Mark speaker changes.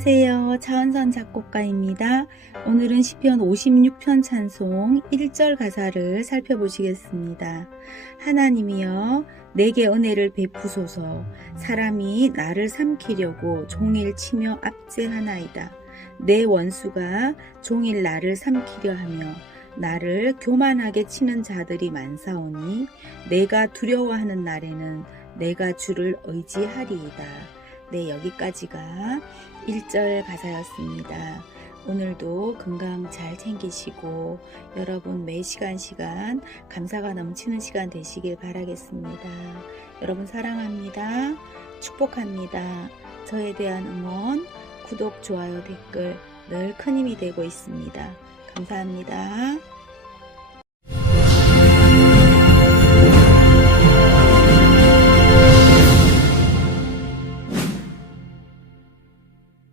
Speaker 1: 김미경 작곡가입니다. 오늘은 시편 56편 찬송 1절 가사를 살펴보시겠습니다. 하나님이여 내게 은혜를 베푸소서 사람이 나를 삼키려고 종일 치며 압제하나이다. 내 원수가 종일 나를 삼키려 하며 나를 교만하게 치는 자들이 많사오니 내가 두려워하는 날에는 내가 주를 의지하리이다. 네, 여기까지가 1절 가사였습니다. 오늘도 건강 잘 챙기시고 여러분 매 시간 시간 감사가 넘치는 시간 되시길 바라겠습니다. 여러분 사랑합니다. 축복합니다. 저에 대한 응원, 구독, 좋아요, 댓글 늘 큰 힘이 되고 있습니다. 감사합니다.